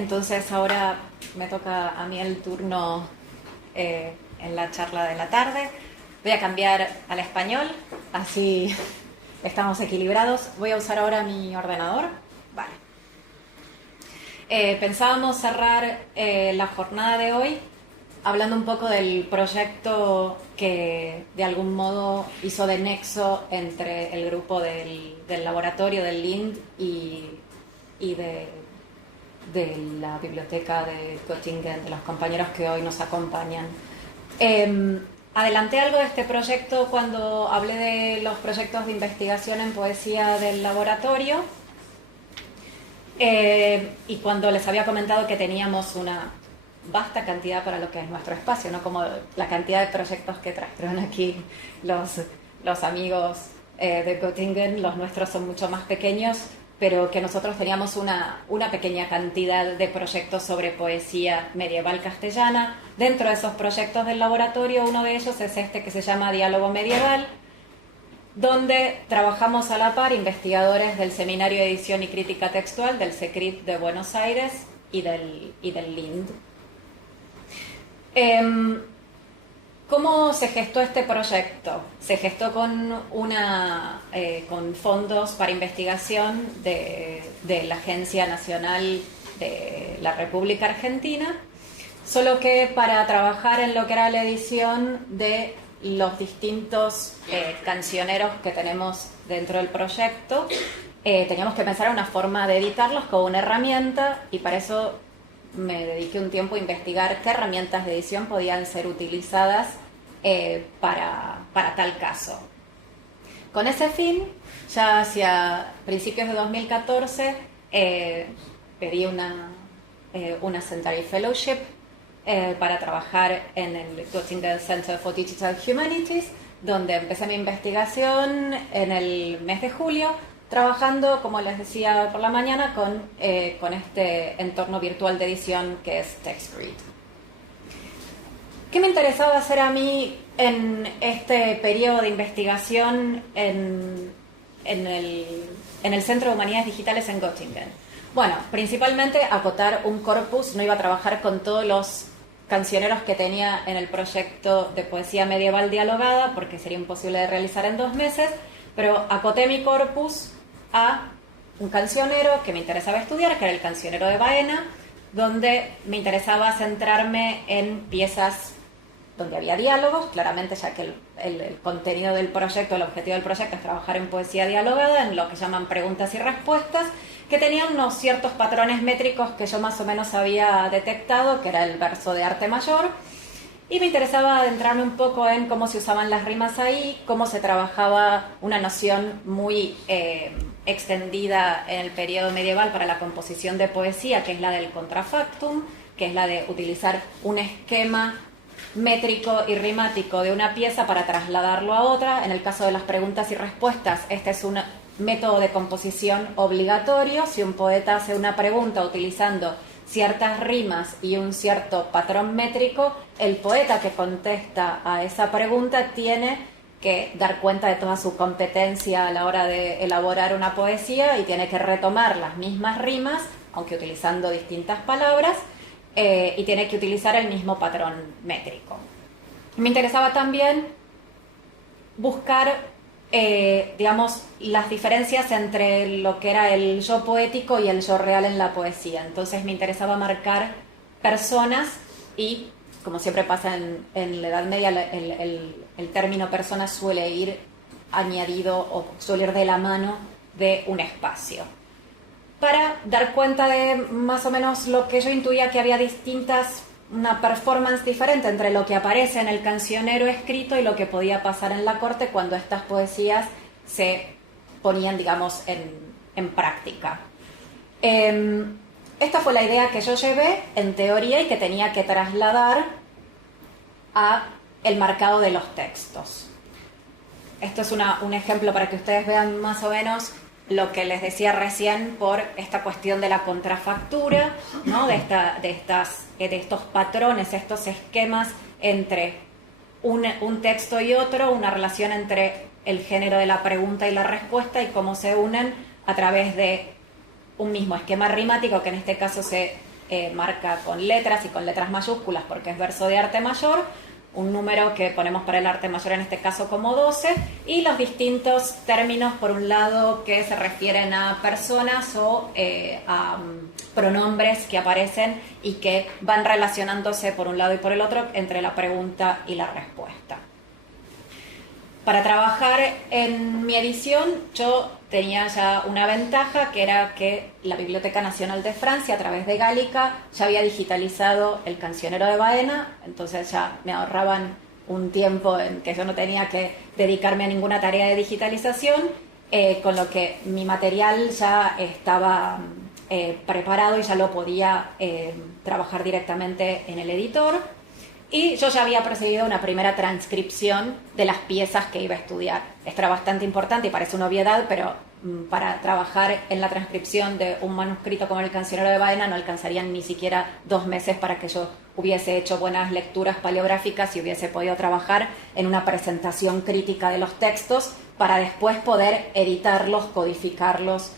Entonces ahora me toca a mí el turno en la charla de la tarde. Voy a cambiar al español, así estamos equilibrados. Voy a usar ahora mi ordenador. Vale. Pensábamos cerrar la jornada de hoy hablando un poco del proyecto que de algún modo hizo de nexo entre el grupo del laboratorio del LIND y de la biblioteca de Göttingen, de los compañeros que hoy nos acompañan. Adelanté algo de este proyecto cuando hablé de los proyectos de investigación en poesía del laboratorio y cuando les había comentado que teníamos una vasta cantidad para lo que es nuestro espacio, no como la cantidad de proyectos que trajeron aquí los amigos de Göttingen. Los nuestros son mucho más pequeños, pero que nosotros teníamos una pequeña cantidad de proyectos sobre poesía medieval castellana. Dentro de esos proyectos del laboratorio, uno de ellos es este que se llama Diálogo Medieval, donde trabajamos a la par investigadores del Seminario de Edición y Crítica Textual, del SECRIT de Buenos Aires y del LIND. ¿Cómo se gestó este proyecto? Se gestó con fondos para investigación de la Agencia Nacional de la República Argentina, solo que para trabajar en lo que era la edición de los distintos cancioneros que tenemos dentro del proyecto, teníamos que pensar en una forma de editarlos con una herramienta, y para eso me dediqué un tiempo a investigar qué herramientas de edición podían ser utilizadas para tal caso. Con ese fin, ya hacia principios de 2014, pedí una Centenary Fellowship para trabajar en el Göttingen Center for Digital Humanities, donde empecé mi investigación en el mes de julio, trabajando, como les decía por la mañana, con este entorno virtual de edición que es TextGrid. ¿Qué me interesaba hacer a mí en este periodo de investigación en el Centro de Humanidades Digitales en Göttingen? Bueno, principalmente acotar un corpus. No iba a trabajar con todos los cancioneros que tenía en el proyecto de poesía medieval dialogada, porque sería imposible de realizar en 2 meses, pero acoté mi corpus a un cancionero que me interesaba estudiar, que era el cancionero de Baena, donde me interesaba centrarme en piezas donde había diálogos, claramente, ya que el contenido del proyecto, el objetivo del proyecto es trabajar en poesía dialogada, en lo que llaman preguntas y respuestas, que tenían unos ciertos patrones métricos que yo más o menos había detectado, que era el verso de arte mayor, y me interesaba adentrarme un poco en cómo se usaban las rimas ahí, cómo se trabajaba una noción muy extendida en el periodo medieval para la composición de poesía, que es la del contrafactum, que es la de utilizar un esquema métrico y rimático de una pieza para trasladarlo a otra. En el caso de las preguntas y respuestas, este es un método de composición obligatorio. Si un poeta hace una pregunta utilizando ciertas rimas y un cierto patrón métrico, el poeta que contesta a esa pregunta tiene que dar cuenta de toda su competencia a la hora de elaborar una poesía y tiene que retomar las mismas rimas, aunque utilizando distintas palabras, y tiene que utilizar el mismo patrón métrico. Me interesaba también buscar, digamos, las diferencias entre lo que era el yo poético y el yo real en la poesía. Entonces me interesaba marcar personas y, como siempre pasa en la Edad Media, el término persona suele ir añadido o suele ir de la mano de un espacio, para dar cuenta de más o menos lo que yo intuía, que había una performance diferente entre lo que aparece en el cancionero escrito y lo que podía pasar en la corte cuando estas poesías se ponían, digamos, en práctica. Esta fue la idea que yo llevé en teoría y que tenía que trasladar a el marcado de los textos. Esto es un ejemplo para que ustedes vean más o menos lo que les decía recién por esta cuestión de la contrafactura, ¿no? de estos patrones, estos esquemas entre un texto y otro, una relación entre el género de la pregunta y la respuesta, y cómo se unen a través de un mismo esquema rimático, que en este caso se marca con letras y con letras mayúsculas porque es verso de arte mayor, un número que ponemos para el arte mayor en este caso como 12, y los distintos términos, por un lado, que se refieren a personas o a pronombres que aparecen y que van relacionándose por un lado y por el otro entre la pregunta y la respuesta. Para trabajar en mi edición yo tenía ya una ventaja, que era que la Biblioteca Nacional de Francia, a través de Gálica, ya había digitalizado el Cancionero de Baena, entonces ya me ahorraban un tiempo en que yo no tenía que dedicarme a ninguna tarea de digitalización, con lo que mi material ya estaba preparado y ya lo podía trabajar directamente en el editor. Y yo ya había procedido a una primera transcripción de las piezas que iba a estudiar. Esto era bastante importante y parece una obviedad, pero para trabajar en la transcripción de un manuscrito como el Cancionero de Baena no alcanzarían ni siquiera 2 meses para que yo hubiese hecho buenas lecturas paleográficas y hubiese podido trabajar en una presentación crítica de los textos para después poder editarlos, codificarlos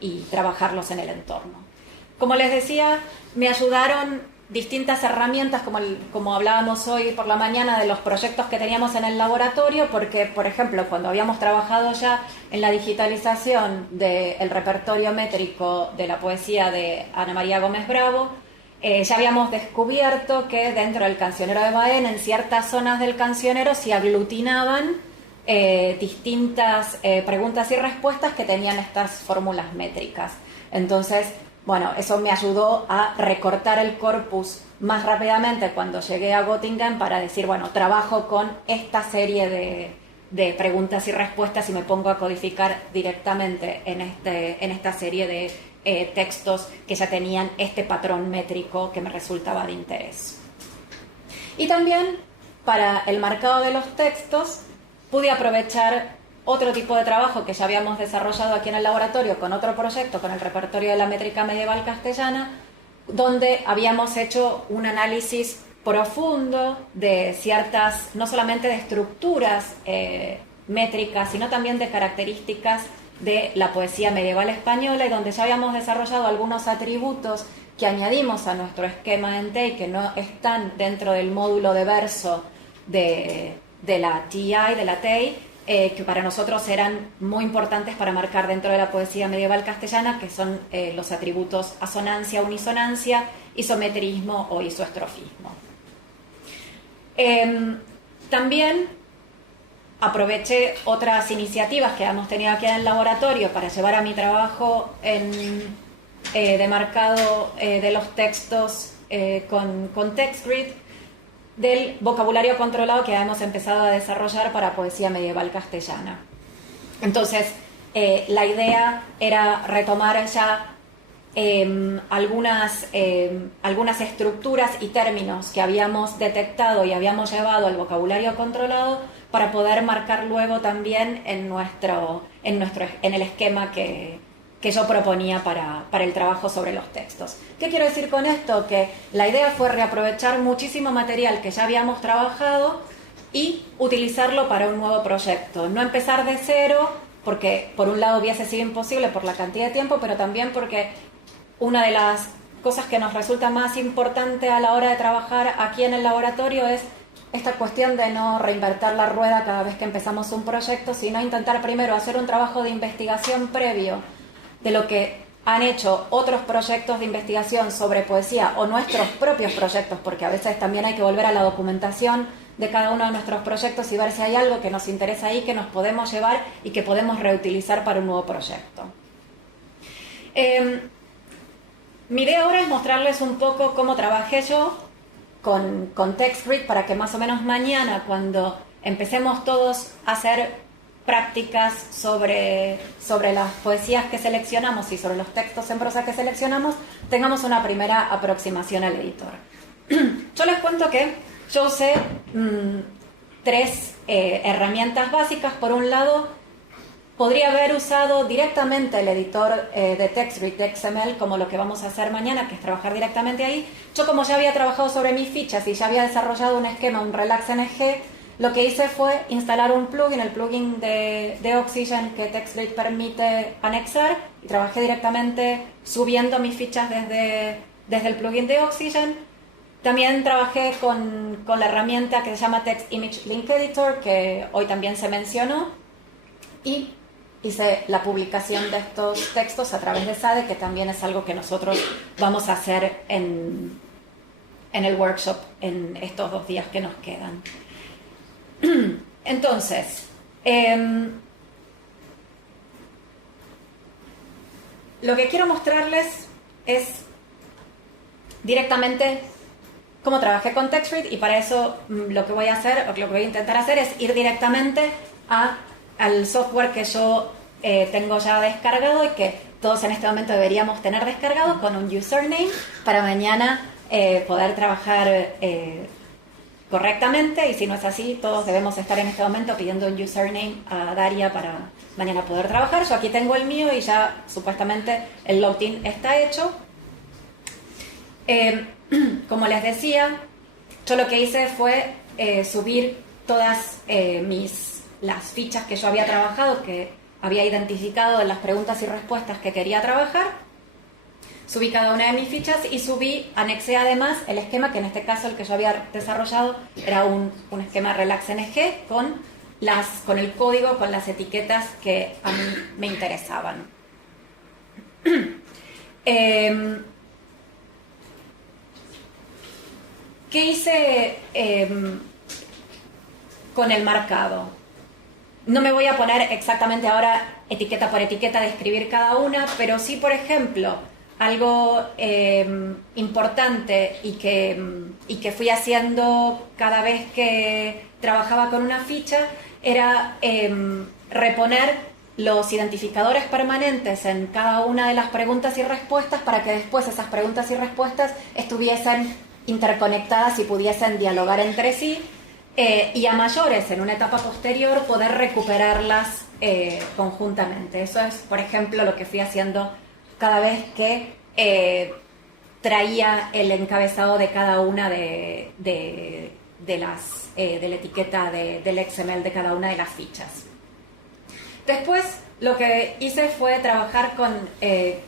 y trabajarlos en el entorno. Como les decía, me ayudaron distintas herramientas, como hablábamos hoy por la mañana de los proyectos que teníamos en el laboratorio, porque, por ejemplo, cuando habíamos trabajado ya en la digitalización del repertorio métrico de la poesía de Ana María Gómez Bravo, ya habíamos descubierto que dentro del Cancionero de Baena, en ciertas zonas del cancionero, se aglutinaban distintas preguntas y respuestas que tenían estas fórmulas métricas. Entonces, bueno, eso me ayudó a recortar el corpus más rápidamente cuando llegué a Göttingen para decir, bueno, trabajo con esta serie de preguntas y respuestas y me pongo a codificar directamente en esta serie de textos que ya tenían este patrón métrico que me resultaba de interés. Y también para el marcado de los textos pude aprovechar otro tipo de trabajo que ya habíamos desarrollado aquí en el laboratorio con otro proyecto, con el repertorio de la métrica medieval castellana, donde habíamos hecho un análisis profundo de ciertas, no solamente de estructuras métricas, sino también de características de la poesía medieval española, y donde ya habíamos desarrollado algunos atributos que añadimos a nuestro esquema en TEI que no están dentro del módulo de verso de la TI, de la TEI, que para nosotros eran muy importantes para marcar dentro de la poesía medieval castellana, que son los atributos asonancia, unisonancia, isometrismo o isoestrofismo. También aproveché otras iniciativas que hemos tenido aquí en el laboratorio para llevar a mi trabajo de marcado de los textos con TextGrid, del vocabulario controlado que hemos empezado a desarrollar para poesía medieval castellana. Entonces, la idea era retomar ya algunas estructuras y términos que habíamos detectado y habíamos llevado al vocabulario controlado para poder marcar luego también en el esquema que yo proponía para el trabajo sobre los textos. ¿Qué quiero decir con esto? Que la idea fue reaprovechar muchísimo material que ya habíamos trabajado y utilizarlo para un nuevo proyecto. No empezar de cero, porque por un lado hubiese sido imposible por la cantidad de tiempo, pero también porque una de las cosas que nos resulta más importante a la hora de trabajar aquí en el laboratorio es esta cuestión de no reinventar la rueda cada vez que empezamos un proyecto, sino intentar primero hacer un trabajo de investigación previo de lo que han hecho otros proyectos de investigación sobre poesía o nuestros propios proyectos, porque a veces también hay que volver a la documentación de cada uno de nuestros proyectos y ver si hay algo que nos interesa ahí, que nos podemos llevar y que podemos reutilizar para un nuevo proyecto. Mi idea ahora es mostrarles un poco cómo trabajé yo con TextGrid para que más o menos mañana, cuando empecemos todos a hacer prácticas sobre las poesías que seleccionamos y sobre los textos en prosa que seleccionamos, tengamos una primera aproximación al editor. Yo les cuento que yo usé 3 herramientas básicas. Por un lado, podría haber usado directamente el editor de TextGrid de XML, como lo que vamos a hacer mañana, que es trabajar directamente ahí. Yo, como ya había trabajado sobre mis fichas y ya había desarrollado un esquema, un relax NG, lo que hice fue instalar un plugin, el plugin de Oxygen que TextGrid permite anexar, y trabajé directamente subiendo mis fichas desde el plugin de Oxygen. También trabajé con la herramienta que se llama Text Image Link Editor, que hoy también se mencionó, y hice la publicación de estos textos a través de SADE, que también es algo que nosotros vamos a hacer en el workshop en estos 2 días que nos quedan. Entonces, lo que quiero mostrarles es directamente cómo trabajé con TextGrid, y para eso lo que voy a hacer, o lo que voy a intentar hacer, es ir directamente al software que yo tengo ya descargado y que todos en este momento deberíamos tener descargado, con un username para mañana poder trabajar correctamente. Y si no es así, todos debemos estar en este momento pidiendo un username a Daria para mañana poder trabajar. Yo aquí tengo el mío y ya supuestamente el login está hecho. Como les decía, yo lo que hice fue subir todas las fichas que yo había trabajado, que había identificado en las preguntas y respuestas que quería trabajar. Subí cada una de mis fichas y anexé además el esquema, que en este caso el que yo había desarrollado era un esquema RelaxNG con el código, con las etiquetas que a mí me interesaban. ¿Qué hice con el marcado? No me voy a poner exactamente ahora etiqueta por etiqueta a describir cada una, pero sí, por ejemplo, algo importante y que fui haciendo cada vez que trabajaba con una ficha era reponer los identificadores permanentes en cada una de las preguntas y respuestas, para que después esas preguntas y respuestas estuviesen interconectadas y pudiesen dialogar entre sí, y a mayores, en una etapa posterior, poder recuperarlas conjuntamente. Eso es, por ejemplo, lo que fui haciendo cada vez que traía el encabezado de cada una de la etiqueta del XML de cada una de las fichas. Después, lo que hice fue trabajar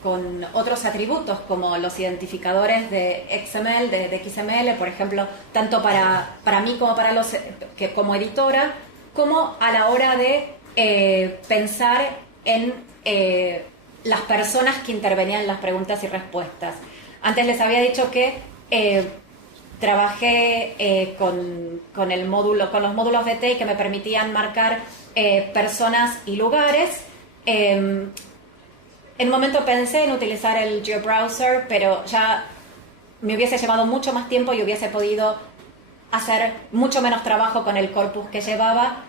con otros atributos, como los identificadores de XML, de XML, por ejemplo, tanto para mí como como editora, como a la hora de pensar en las personas que intervenían en las preguntas y respuestas. Antes les había dicho que trabajé con los módulos de TEI que me permitían marcar personas y lugares. En un momento pensé en utilizar el GeoBrowser, pero ya me hubiese llevado mucho más tiempo y hubiese podido hacer mucho menos trabajo con el corpus que llevaba.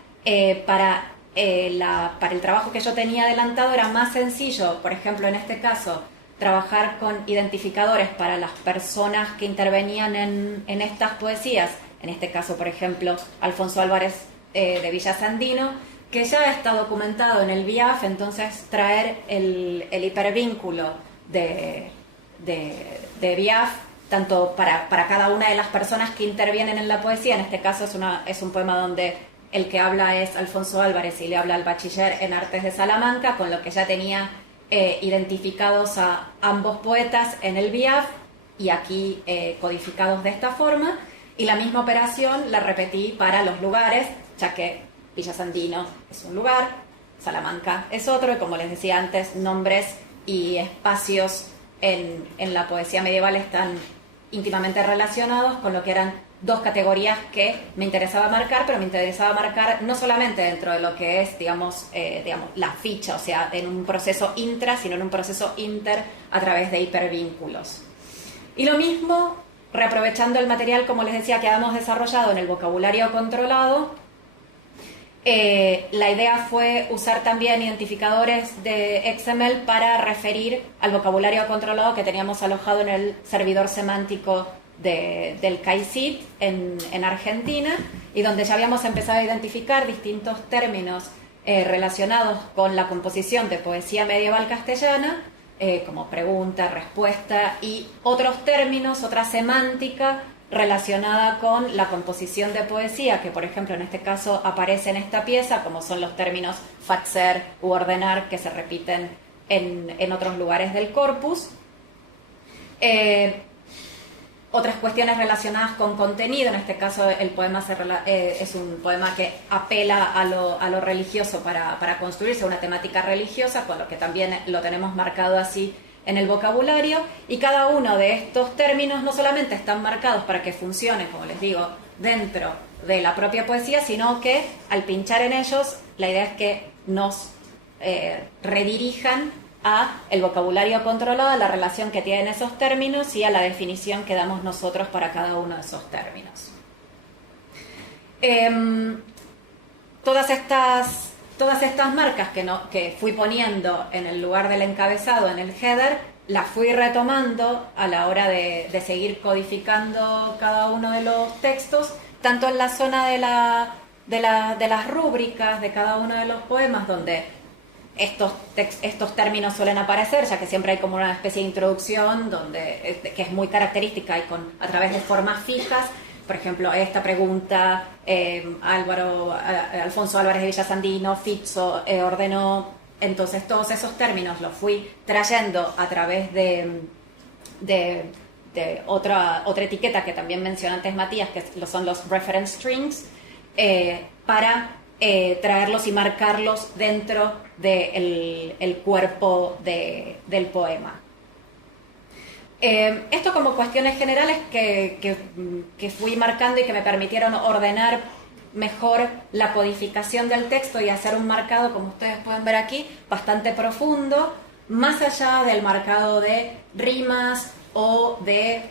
Para el trabajo que yo tenía adelantado era más sencillo, por ejemplo, en este caso, trabajar con identificadores para las personas que intervenían en estas poesías. En este caso, por ejemplo, Alfonso Álvarez de Villa Sandino, que ya está documentado en el BIAF. Entonces traer el hipervínculo de BIAF, tanto para cada una de las personas que intervienen en la poesía. En este caso es un poema donde el que habla es Alfonso Álvarez y le habla al bachiller en Artes de Salamanca, con lo que ya tenía identificados a ambos poetas en el BIAF, y aquí codificados de esta forma. Y la misma operación la repetí para los lugares, ya que Villa Sandino es un lugar, Salamanca es otro, y como les decía antes, nombres y espacios en la poesía medieval están íntimamente relacionados, con lo que eran 2 categorías que me interesaba marcar, pero me interesaba marcar no solamente dentro de lo que es, digamos, la ficha, o sea, en un proceso intra, sino en un proceso inter a través de hipervínculos. Y lo mismo, reaprovechando el material, como les decía, que habíamos desarrollado en el vocabulario controlado. La idea fue usar también identificadores de XML para referir al vocabulario controlado que teníamos alojado en el servidor semántico del CAICIT en Argentina, y donde ya habíamos empezado a identificar distintos términos relacionados con la composición de poesía medieval castellana, como pregunta, respuesta, y otros términos, otra semántica relacionada con la composición de poesía, que por ejemplo en este caso aparece en esta pieza, como son los términos faxer u ordenar, que se repiten en otros lugares del corpus. Otras cuestiones relacionadas con contenido, en este caso el poema es un poema que apela a lo religioso para construirse una temática religiosa, con lo que también lo tenemos marcado así en el vocabulario, y cada uno de estos términos no solamente están marcados para que funcione, como les digo, dentro de la propia poesía, sino que al pinchar en ellos, la idea es que nos redirijan a el vocabulario controlado, a la relación que tienen esos términos y a la definición que damos nosotros para cada uno de esos términos. Todas estas marcas que fui poniendo en el lugar del encabezado, en el header, las fui retomando a la hora de seguir codificando cada uno de los textos, tanto en la zona de las rúbricas de cada uno de los poemas, donde estos términos suelen aparecer, ya que siempre hay como una especie de introducción que es muy característica y a través de formas fijas. Por ejemplo, esta pregunta, Alfonso Álvarez de Villasandino, Fizzo ordenó. Entonces todos esos términos los fui trayendo a través de otra etiqueta que también mencionó antes Matías, que son los reference strings, para traerlos y marcarlos dentro del cuerpo del poema. Esto como cuestiones generales que fui marcando y que me permitieron ordenar mejor la codificación del texto y hacer un marcado, como ustedes pueden ver aquí, bastante profundo, más allá del marcado de rimas o de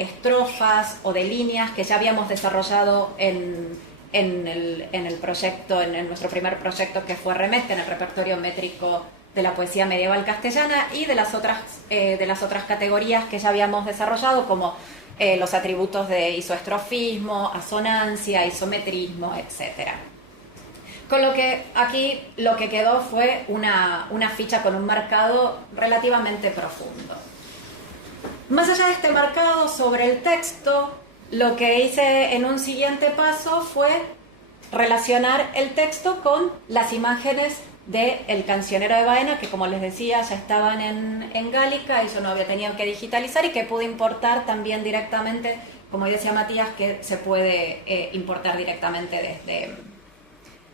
estrofas o de líneas que ya habíamos desarrollado en el proyecto, en nuestro primer proyecto, que fue Remete, en el repertorio métrico de la poesía medieval castellana, y de las otras categorías que ya habíamos desarrollado, como los atributos de isoestrofismo, asonancia, isometrismo, etc. Con lo que aquí lo que quedó fue una ficha con un marcado relativamente profundo. Más allá de este marcado sobre el texto, lo que hice en un siguiente paso fue relacionar el texto con las imágenes del Cancionero de Baena, que como les decía ya estaban en Gálica y yo no había tenido que digitalizar, y que pude importar también directamente, como decía Matías, que se puede importar directamente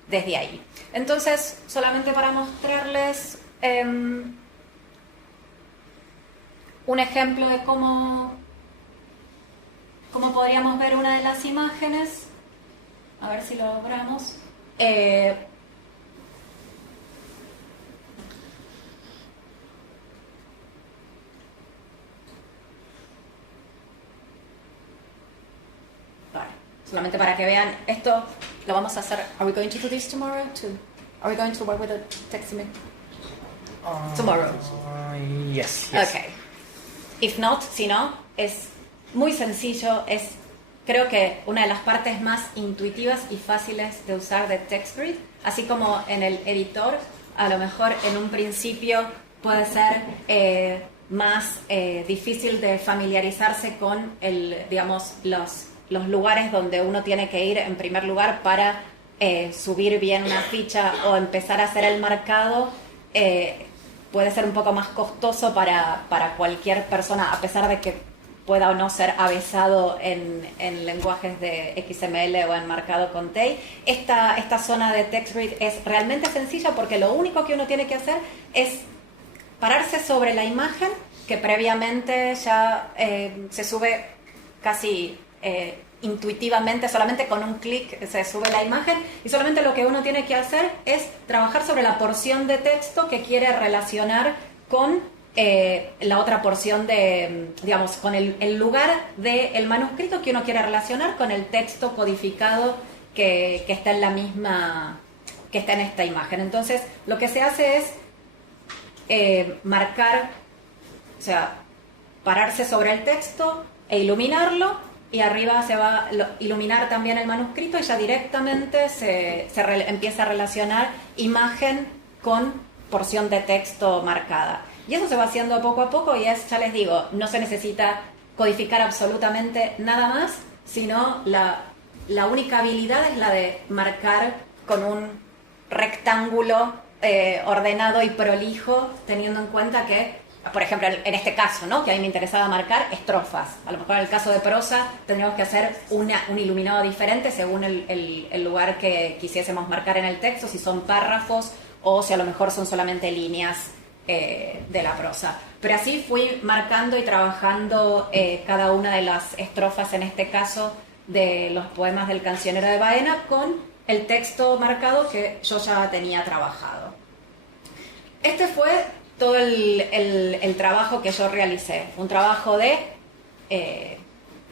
desde ahí. Entonces, solamente para mostrarles un ejemplo de cómo podríamos ver una de las imágenes, a ver si lo logramos. Vale, solamente para que vean, esto lo vamos a hacer. Are we going to do this tomorrow too? Are we going to work with the text image tomorrow? Yes. Okay. If not, si no, es muy sencillo, creo que una de las partes más intuitivas y fáciles de usar de TextGrid, así como en el editor, a lo mejor en un principio puede ser más difícil de familiarizarse con los lugares donde uno tiene que ir en primer lugar para subir bien una ficha o empezar a hacer el marcado. Puede ser un poco más costoso para cualquier persona, a pesar de que pueda o no ser avesado en lenguajes de XML o en marcado con TEI. Esta zona de TextGrid es realmente sencilla, porque lo único que uno tiene que hacer es pararse sobre la imagen, que previamente ya se sube casi intuitivamente, solamente con un clic se sube la imagen, y solamente lo que uno tiene que hacer es trabajar sobre la porción de texto que quiere relacionar con la otra porción con el lugar del manuscrito que uno quiere relacionar con el texto codificado que está en la misma, que está en esta imagen. Entonces, lo que se hace es marcar, o sea, pararse sobre el texto e iluminarlo, y arriba se va a iluminar también el manuscrito, y ya directamente se empieza a relacionar imagen con porción de texto marcada. Y eso se va haciendo poco a poco, y ya les digo, no se necesita codificar absolutamente nada más, sino la única habilidad es la de marcar con un rectángulo ordenado y prolijo, teniendo en cuenta que, por ejemplo, en este caso, ¿no?, que a mí me interesaba marcar estrofas. A lo mejor en el caso de prosa tendríamos que hacer un iluminado diferente según el lugar que quisiésemos marcar en el texto, si son párrafos o si a lo mejor son solamente líneas de la prosa. Pero así fui marcando y trabajando cada una de las estrofas, en este caso de los poemas del Cancionero de Baena, con el texto marcado que yo ya tenía trabajado. Este fue todo el trabajo que yo realicé. Un trabajo de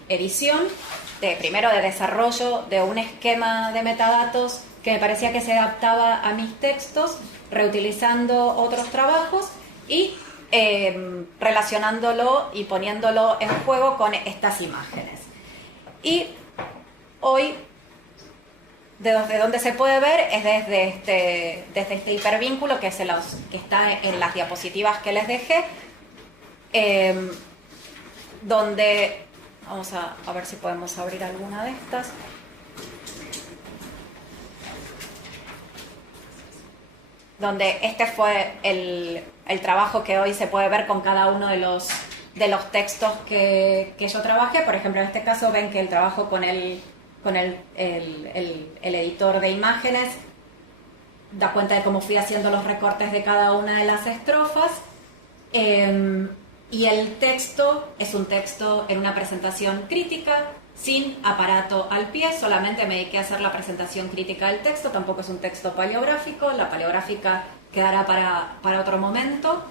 edición, primero de desarrollo de un esquema de metadatos que me parecía que se adaptaba a mis textos, reutilizando otros trabajos y relacionándolo y poniéndolo en juego con estas imágenes. Y hoy, de donde se puede ver es desde este hipervínculo que está en las diapositivas que les dejé, donde, vamos a ver si podemos abrir alguna de estas. Donde este fue el trabajo que hoy se puede ver con cada uno de los textos que yo trabajé. Por ejemplo, en este caso ven que el trabajo con el editor de imágenes da cuenta de cómo fui haciendo los recortes de cada una de las estrofas. Y el texto es un texto en una presentación crítica, sin aparato al pie, solamente me dediqué a hacer la presentación crítica del texto, tampoco es un texto paleográfico, la paleográfica quedará para otro momento,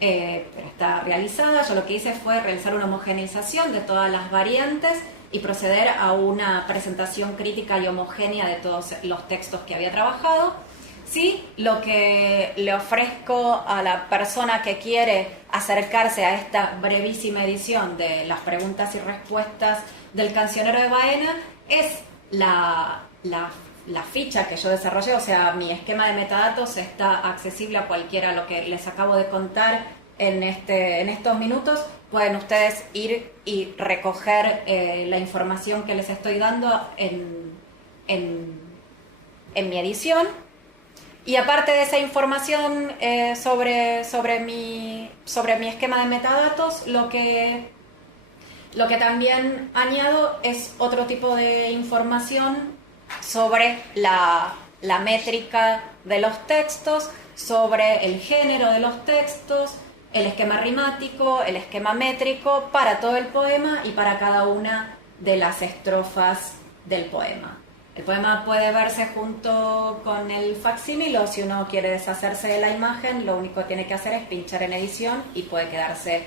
pero está realizada. Yo lo que hice fue realizar una homogeneización de todas las variantes y proceder a una presentación crítica y homogénea de todos los textos que había trabajado. Sí, lo que le ofrezco a la persona que quiere acercarse a esta brevísima edición de las preguntas y respuestas del Cancionero de Baena es la ficha que yo desarrollé, o sea, mi esquema de metadatos está accesible a cualquiera. Lo que les acabo de contar en estos minutos, pueden ustedes ir y recoger la información que les estoy dando en mi edición. Y aparte de esa información sobre mi esquema de metadatos, lo que también añado es otro tipo de información sobre la métrica de los textos, sobre el género de los textos, el esquema rimático, el esquema métrico para todo el poema y para cada una de las estrofas del poema. El poema puede verse junto con el facsímil, o si uno quiere deshacerse de la imagen, lo único que tiene que hacer es pinchar en edición y puede quedarse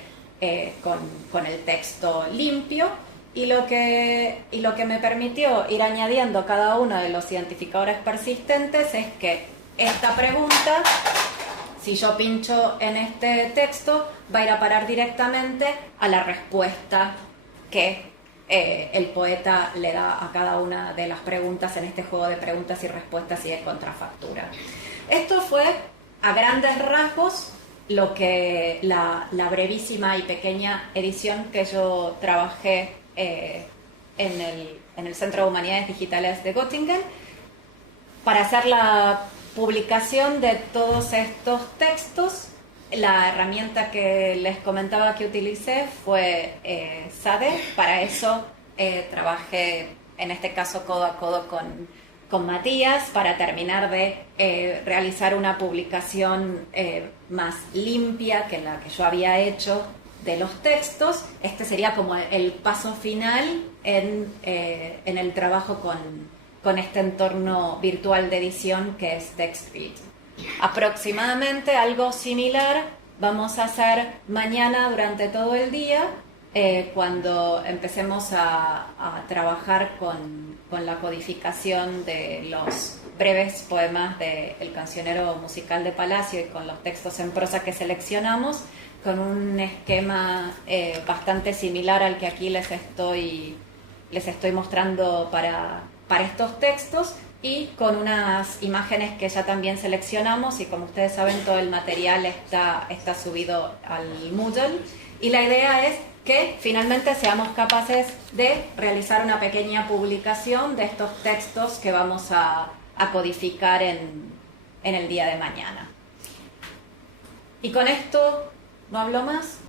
con el texto limpio. Y lo que me permitió ir añadiendo cada uno de los identificadores persistentes es que esta pregunta, si yo pincho en este texto, va a ir a parar directamente a la respuesta que el poeta le da a cada una de las preguntas en este juego de preguntas y respuestas y de contrafactura. Esto fue, a grandes rasgos, lo que la brevísima y pequeña edición que yo trabajé en el Centro de Humanidades Digitales de Göttingen para hacer la publicación de todos estos textos. La herramienta que les comentaba que utilicé fue Sade. Para eso trabajé, en este caso, codo a codo con Matías para terminar de realizar una publicación más limpia que la que yo había hecho de los textos. Este sería como el paso final en el trabajo con este entorno virtual de edición que es TextGrid. Aproximadamente algo similar vamos a hacer mañana durante todo el día, cuando empecemos a trabajar con la codificación de los breves poemas del Cancionero Musical de Palacio y con los textos en prosa que seleccionamos, con un esquema bastante similar al que aquí les estoy mostrando para estos textos, y con unas imágenes que ya también seleccionamos, y como ustedes saben todo el material está subido al Moodle, y la idea es que finalmente seamos capaces de realizar una pequeña publicación de estos textos que vamos a codificar en el día de mañana. Y con esto no hablo más.